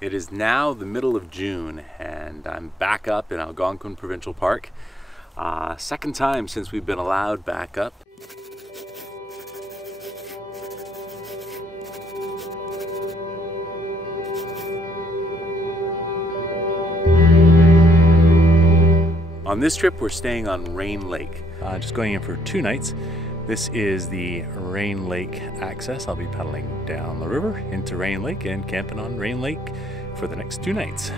It is now the middle of June and I'm back up in Algonquin Provincial Park. Second time since we've been allowed back up. On this trip, we're staying on Rain Lake. Just going in for 2 nights. This is the Rain Lake access. I'll be paddling down the river into Rain Lake and camping on Rain Lake for the next 2 nights.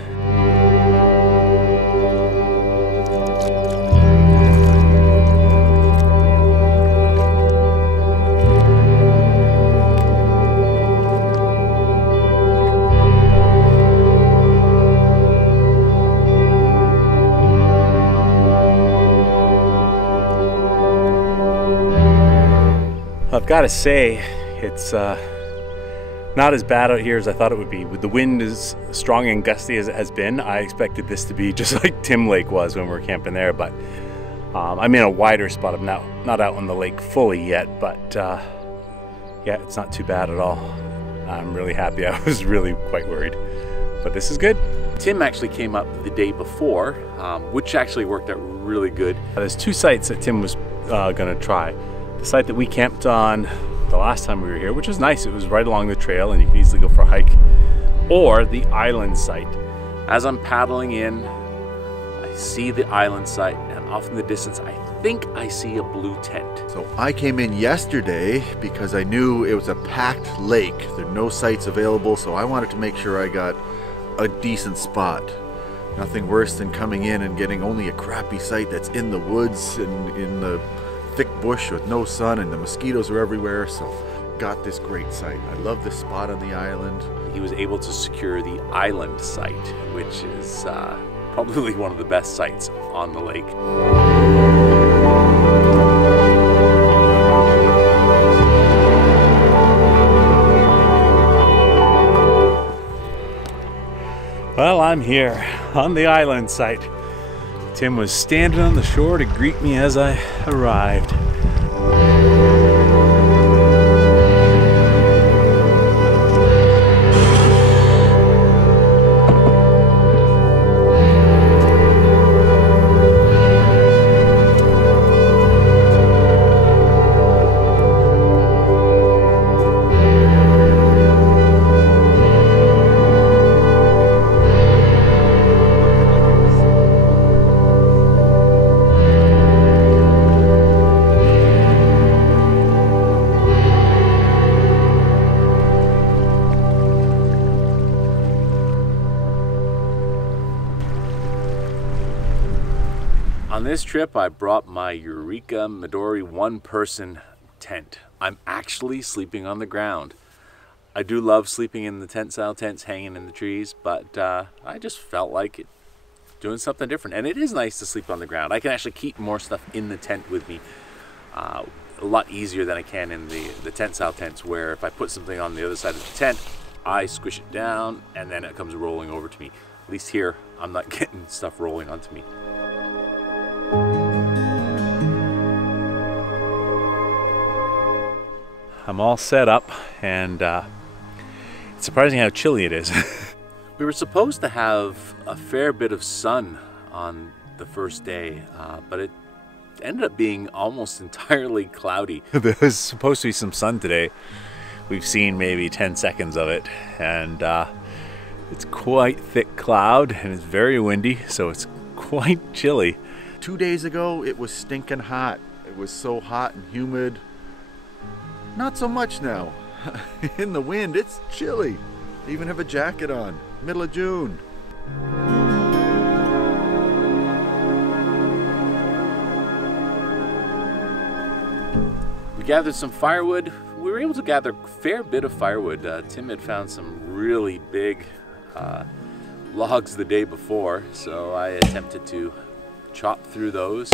I've got to say, it's not as bad out here as I thought it would be. With the wind as strong and gusty as it has been, I expected this to be just like Tim Lake was when we were camping there, but I'm in a wider spot. I'm not out on the lake fully yet, but yeah, it's not too bad at all. I'm really happy. I was really quite worried, but this is good. Tim actually came up the day before, which actually worked out really good. There's 2 sites that Tim was gonna try. The site that we camped on the last time we were here, which was nice. It was right along the trail and you can easily go for a hike, or the island site. As I'm paddling in, I see the island site, and off in the distance, I think I see a blue tent. So I came in yesterday because I knew it was a packed lake. There are no sites available, so I wanted to make sure I got a decent spot. Nothing worse than coming in and getting only a crappy site that's in the woods and in the thick bush with no sun, and the mosquitoes are everywhere. So got this great site. I love this spot on the island. He was able to secure the island site, which is probably one of the best sites on the lake. Well, I'm here on the island site. Tim was standing on the shore to greet me as I arrived. On this trip, I brought my Eureka Midori 1-person tent. I'm actually sleeping on the ground. I do love sleeping in the tent-style tents hanging in the trees, but I just felt like doing something different. And it is nice to sleep on the ground. I can actually keep more stuff in the tent with me a lot easier than I can in the tent-style tents, where if I put something on the other side of the tent, I squish it down and then it comes rolling over to me. At least here, I'm not getting stuff rolling onto me. I'm all set up, and it's surprising how chilly it is. We were supposed to have a fair bit of sun on the first day, but it ended up being almost entirely cloudy. There was supposed to be some sun today. We've seen maybe 10 seconds of it, and it's quite thick cloud and it's very windy, so it's quite chilly. 2 days ago, it was stinking hot. It was so hot and humid. Not so much now. In the wind, it's chilly. I even have a jacket on. Middle of June. We gathered some firewood. We were able to gather a fair bit of firewood. Tim had found some really big logs the day before, so I attempted to chop through those.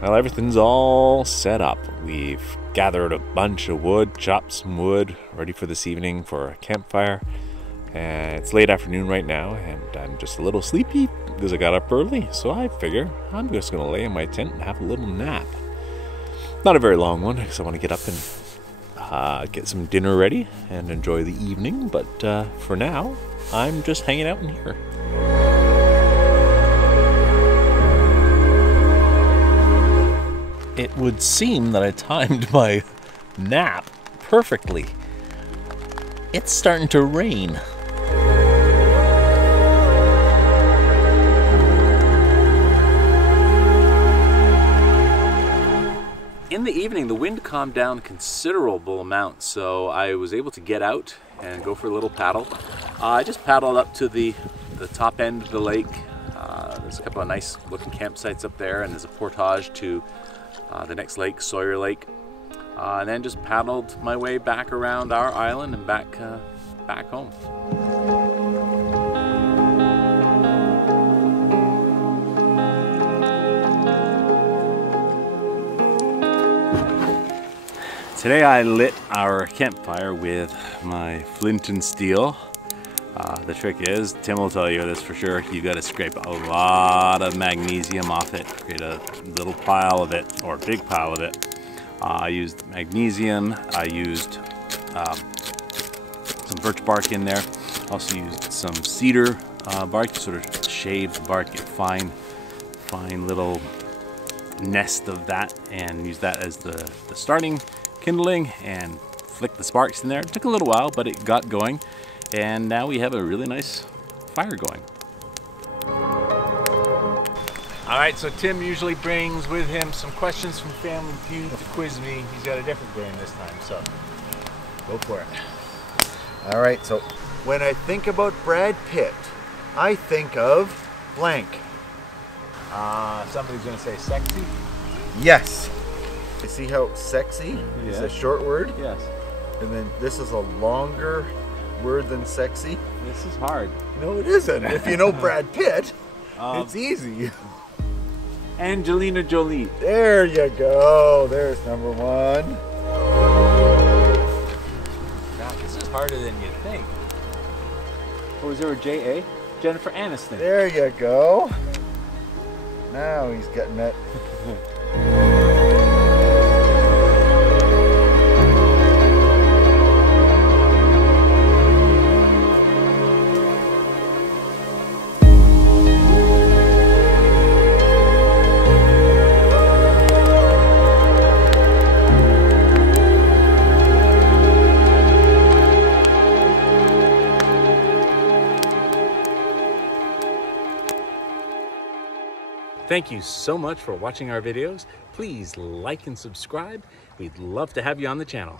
Well, everything's all set up. We've gathered a bunch of wood, chopped some wood, ready for this evening for a campfire. And it's late afternoon right now, and I'm just a little sleepy because I got up early. So I figure I'm just going to lay in my tent and have a little nap. Not a very long one, because I want to get up and get some dinner ready and enjoy the evening. But for now, I'm just hanging out in here. It would seem that I timed my nap perfectly. It's starting to rain. In the evening, the wind calmed down a considerable amount, so I was able to get out and go for a little paddle. I just paddled up to the top end of the lake. There's a couple of nice looking campsites up there, and there's a portage to the next lake, Sawyer Lake, and then just paddled my way back around our island and back home. Today I lit our campfire with my flint and steel. The trick is, Tim will tell you this for sure, you got to scrape a lot of magnesium off it, create a little pile of it, or a big pile of it. I used magnesium, I used some birch bark in there, also used some cedar bark to sort of shave the bark, get fine little nest of that, and use that as the starting kindling and flick the sparks in there. It took a little while, but it got going. And now we have a really nice fire going. All right, so Tim usually brings with him some questions from Family Feud to quiz me. He's got a different brain this time, so go for it. All right, so when I think about Brad Pitt, I think of blank. Somebody's gonna say sexy? Yes. You see how sexy is a short word? Yes. And then this is a longer word than sexy. This is hard. No, it isn't. If you know Brad Pitt, it's easy. Angelina Jolie. There you go. There's number one. Now, this is harder than you think. Or was there a J.A.? Jennifer Aniston. There you go. Now he's getting it. Thank you so much for watching our videos. Please like and subscribe. We'd love to have you on the channel.